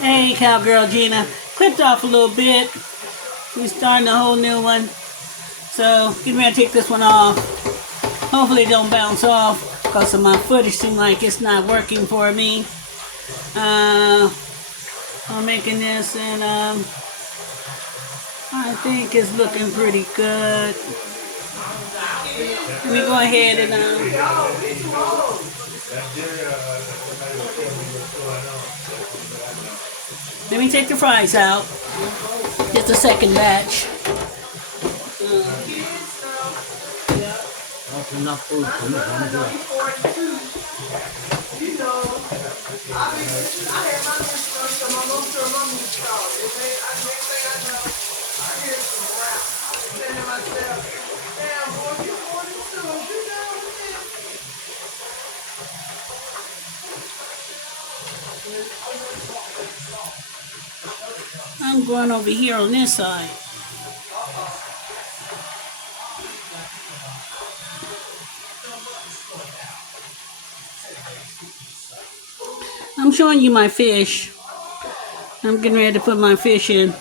Hey, Cowgirl Gina. Clipped off a little bit. We're starting a whole new one. So, get ready to take this one off. Hopefully it don't bounce off because of my footage seems like it's not working for me. I'm making this and I think it's looking pretty good. Let me go ahead and let me take the fries out. Just a second batch. I'm going over here on this side. I'm showing you my fish. I'm getting ready to put my fish in.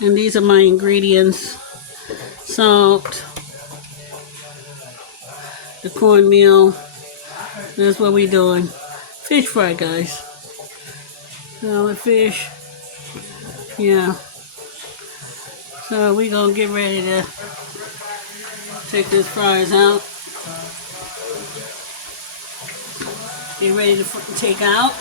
And these are my ingredients. Salt. The cornmeal. That's what we're doing. Fish fry, guys. So the fish. Yeah. So we're going to get ready to take this fries out. Get ready to take out.